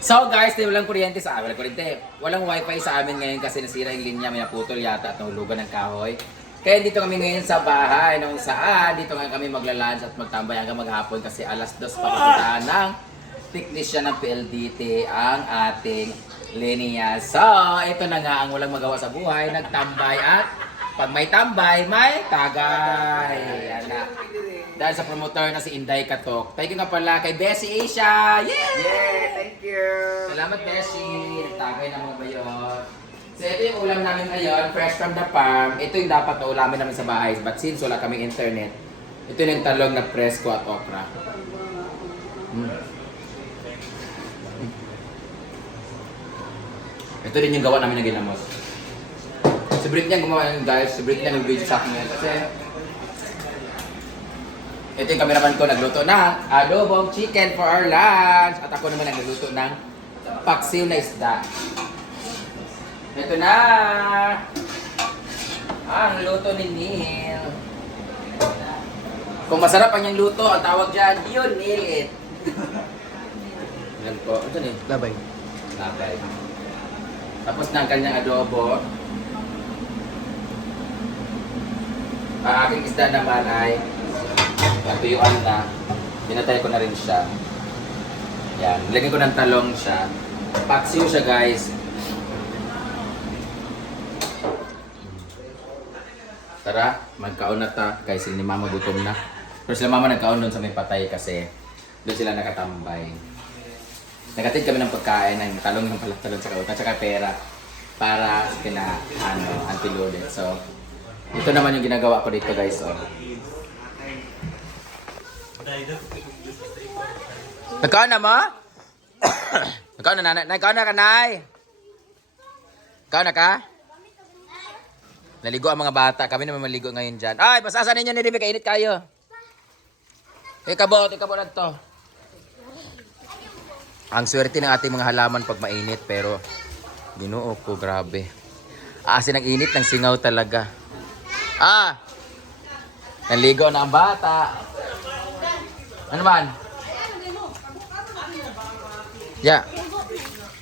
So guys, walang kuryente sa amin. Walang wifi sa amin ngayon kasi nasira yung linya, may naputol yata at nahulugan ng kahoy. Kaya dito kami ngayon sa bahay, nung saan dito ngayon kami magla-lunch at magtambay hanggang maghapon kasi alas 2 pa pupuntahan ng technician ng PLDT ang ating linya. So, ito na nga ang walang magawa sa buhay, nagtambay at pag may tambay, may tagay. Yan na. Dahil sa promoter na si Inday Katok. Thank you nga pala kay Bessie Asia. Yeah! Yeah, thank you. Salamat, Bessie. Tagay na mga bayon. So, ito yung ulam namin ngayon, fresh from the farm. Ito yung dapat na ulamin namin sa bahay. But since wala kaming internet, ito yung talong na presko at okra. Ito rin yung gawa namin na ginamos. Si Britney ang gumawa yun, guys. Si Britney ang nag-video sa akin ngayon. Kasi ito yung cameraman ko nagluto ng adobong chicken for our lunch. At ako naman nagluto ng paksiw na isda. Ito na! Ang luto ni Neil. Kung masarap ang yung luto, ang tawag dyan, yun, Neil it. Yan po. Ito na yun. Labay. Labay. Tapos na ang kanyang adobo. Ang aking isda naman ay natuyuan na. Binatay ko na rin siya. Yan. Lagyan ko ng talong siya. Paksiw siya, guys. Tara, magkaon na ta. Guys, sila ni Mama gutom na. Pero sila Mama nagkaon doon sa may patay kasi doon sila nakatambay. Nagatid kami ng pagkain, ng talong ng talong sa kautan, tsaka pera para kina Auntie Lourdes. So, ito naman yung ginagawa ko dito, guys. Oh. Nagkaon na mo? Nagkaon na, nanay? Nagkaon na ka, nay? Nagkaon na ka? Naligo ang mga bata. Kami naman maligo ngayon dyan. Ay, basasan ninyo ni Ribe, kainit kayo. Ikabot na to. Ang swerte ng ating mga halaman pag mainit, pero Ginoo ko, grabe. Asin ang init ng singaw talaga. Naligo na ang bata. Ano man? Ya.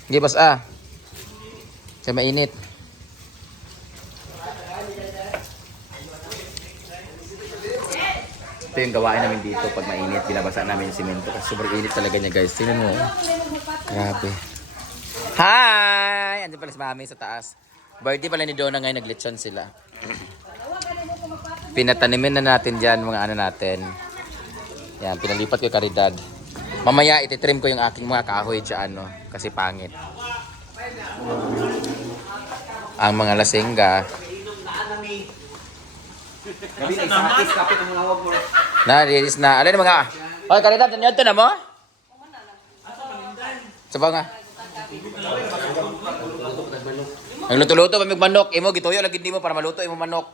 Hindi bas Sa mainit. Ito yung gawain namin dito pag mainit. Binabasa namin yung simento. Kasi sobrang init talaga niya, guys. Tingnan mo. Grabe. Hi! Andun pala si Mami sa taas. Birthday pala ni Donna ngayon. Naglechon sila. Pinatanimin na natin dyan mga ano natin. Yan, pinalipat ko yung karidad. Mamaya ititrim ko yung aking mga kahoy dyan, no? Kasi pangit. Ang mga lasengga. Gabi na isakis kapit ang mga wag mo. Release na. Ano yung mga... Hoy, karidad, ano yun? Ito na mo? Sabaw nga. Ang luto-luto pa manok. Imo, gituyo lagi di mo para maluto imo manok.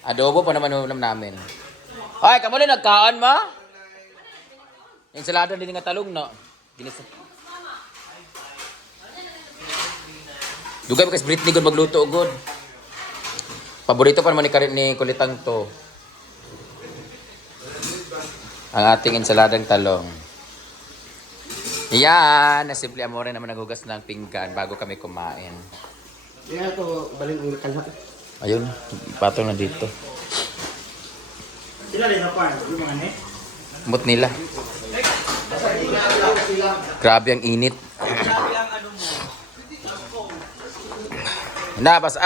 Adobo pa naman ulam namin. Hoy, kamo rin nagkaan mo? Ensalada din nga talong, no? Ginisa. Dugay kasi Britney good magluto good. Paborito pa naman ni Kulitang to. Ang ating ensaladang talong. Yan! Simple Amore naman naghugas ng pinggan bago kami kumain. Yan ito, baling ang kanhap. Ayun, patong na dito. Sila rin na pan, yung mga ne? Mut nila. Grabe ang init. Bas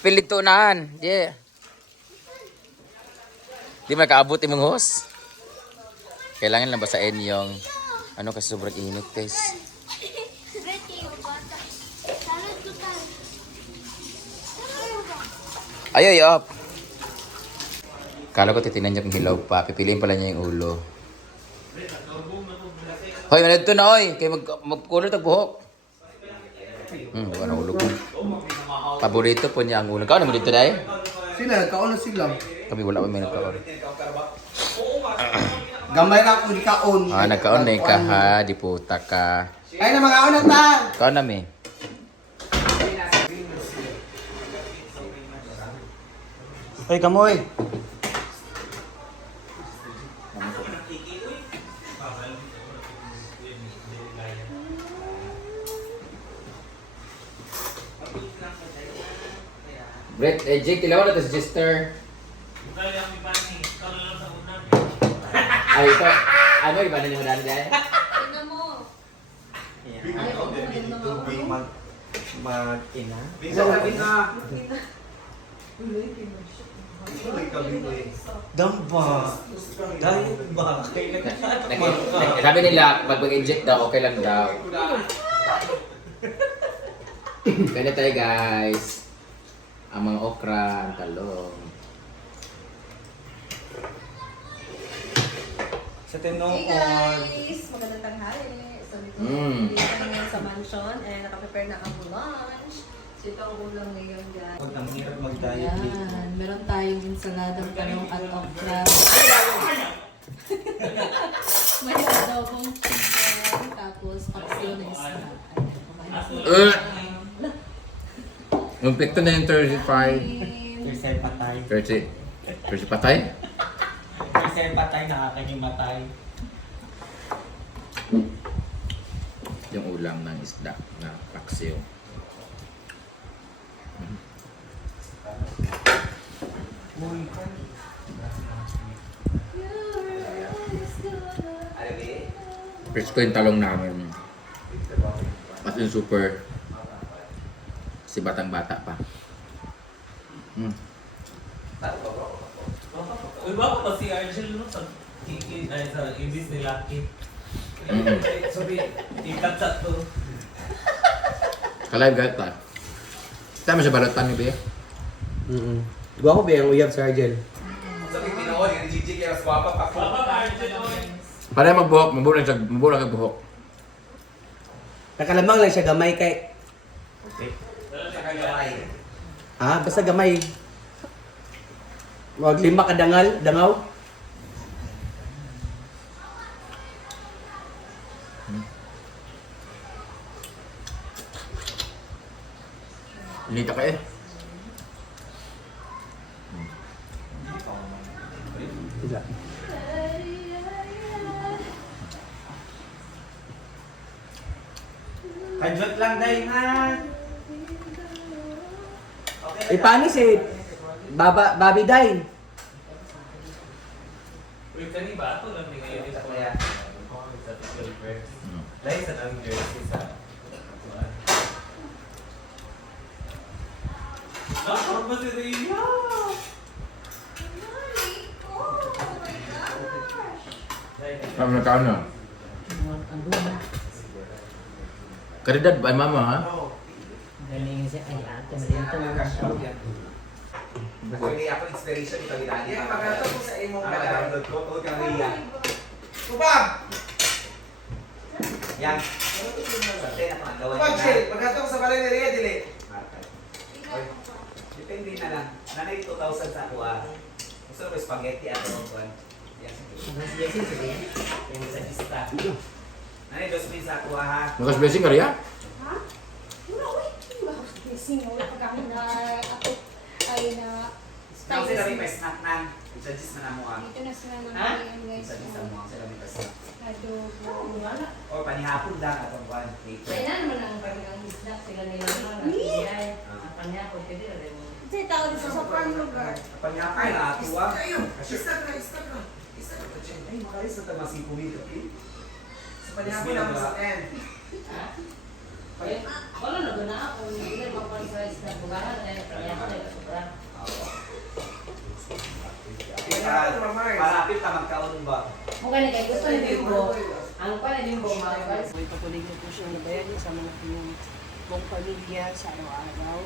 pilit to unahan. Yeah. Di makaabot imong host. Kailangan lang basahin yung ano kasi sobrang init, guys. Ayoy, up. Kala ko titingnan niya kung hilaw pa. Pipiliin pala niya yung ulo. Hoy, manad to na, oy. Kaya magkulot ang buhok. Bukan ang ulo ko. Paborito po niya ang ulo. Kaon naman dito, dahil? Sila, nagkaon na sila. Kami wala pa may nagkaon. Gamay ka kung di kaon. Nagkaon na ka ha. Di puta ka. Ay na mga aon ta. Kaon na, me. Ay, kamoy. Brett, Jake, tilawan na ito si Sister. Ay, ito. Ano, iba na niyo madali dahil? Tingnan mo. Ay, oo, magandang mga Mag-ina? Bisa sabi na. Damba. Dahil ba? Sabi nila, pag mag-inject daw, okay lang daw. Kaya tayo guys. Ang mga okra, ang talong. Sa Hey tinong guys! Magandang tanghali. So, dito Mm. dito kami ngayon sa mansion. Naka-prepare na ang lunch. So, ito ang ulam ngayon guys. Huwag nang hirap mag-diet. Ayan. Meron tayong ensaladang talong at okra. May adobong chicken. Tapos, paksiw na isda. Ayan. Kumain na po. Yung pekto na yung 35. Kasi patay. 30 patay? Kasi patay, nakakahimatay. Yung ulam ng isda na paksiw. First ko yung talong namin. At yung super. Si batang bata pa. Uy, baka pa si Argel no sa kiki ay sa ibis ni Lucky. Sabi, ikat sa to. Kalive guys pa. Tama siya balatan ni Bea. Diba ako ba yung uyab sa Argel? Sabi tinood, yung Gigi kaya mas guwapa pa. Baka pa Argel oy. Para magbuhok, mabulang ang buhok. Nakalamang lang siya gamay kay... Sa kagaway. Ha? Basta gamay. Wag 5 ka dangaw. Inita ka eh. Isa. Kajot lang dahil ha. Eh, paano si Bobby Day? Uy, kani ba to lang ni ngayon sa kaya. Sa silver. Dahil sa ang jersey sa. Ah, ba si Rhea? Kami na kaano? Karidad ba mama ha? Galing siya ay ate malinto na siya. Actually, ako inspiration ito ginani. Yeah, pagkato ko sa imong download ko, tungkol kang Ria. Tubag! Yan. Sante na pangalawa. Tubag, Shil! Pagkato ko sa balay ni Ria, dili. Oy, depende na lang. Nanay 2,000 sa kuha. Gusto ko spaghetti at kuhan. Yan. Mas blessing sa din. Yung sa lista. Nanay 2,000 sa kuha ha. Makas blessing ka riya? Ha? Wala, uy. Hindi ba ako blessing? Wala pa kami na ako ay na Now sila may pa-snack nang. I-suggest na mo ang. Dito na sila Ha? naman ngayon guys. I-suggest na mo ang sila may pa-snack. Adobo. O panihapon lang atong kuhan. Later. Kaya naman ang kanilang isda sila nila mga nagiyay. Ang kanya ko pwede rin. Kasi tao dito sa farm lugar. Panihapon na ato ah. Istak na. Ay, makalis na tayo masipumid. Sa panihapon na sa end. Ha? Wala na guna ako. Hindi na mapansa isda. Bugahan na kaya ko na sobra. Parapit ka magkaon ba? Mukha na kayo gusto ni Bimbo. Ang pa na Bimbo mga guys. May papulig na po siya nabayan niya sa mga buong pamilya sa araw-araw.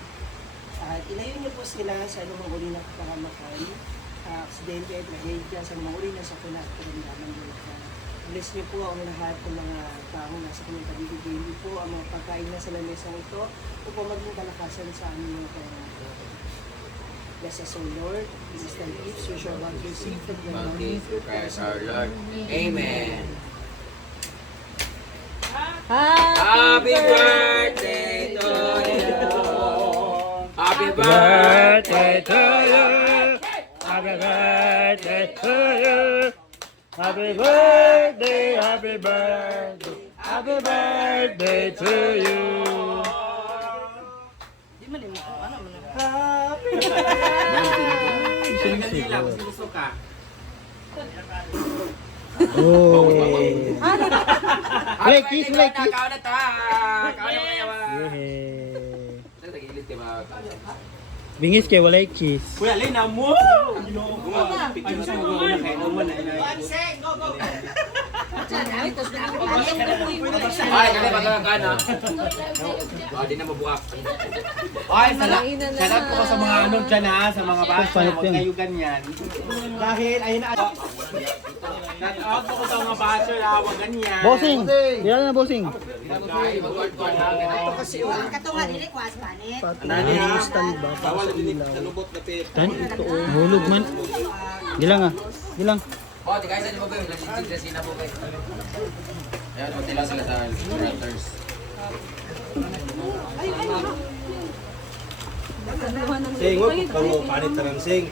At ilayo niyo po sila sa anumang uri ng kapahamakan, aksidente at tragedya sa mga uri ng sakuna at karamdaman nila. Bless niyo po ang lahat ng mga taong nasa kanyang paligid. Hindi po ang mga pagkain na sa lamesang ito upang maging kalakasan sa aming mga pamilya. Bless us, O Lord. Bless the gifts we shall want to receive from the Lord. Christ our Lord. Amen. Happy birthday to you. Happy birthday to you. Happy birthday to you. Happy birthday, happy birthday, happy birthday to you. Di malimut ko, ano man. Happy Gusto ka. Oh. Wait, kiss, wait, kiss. Kau na ta. Kau na mayawa. Yehey. Sa tagilid ka ba? Bingis kay walay cheese. Kuya, alin na mo! Ay, kami magkakana. Oh, di na mabuak. Ay, salat ko sa mga ano dyan ha, sa mga bata, huwag kayo ganyan. Dahil, ayun na, shout out ko sa mga bata, huwag ganyan. Bossing. Yan na bossing. Kato nga dili kwas panit. Nani ha? Bawal din sa lubot na pit. Tan ito hulog man. Gilang ah. Gilang. Oh, di guys, ano mo ba yung nagsisid na sina po kayo? Ayan, o tila sila sa routers. Dalawa ng Sing, huwag ko panit tarang sing.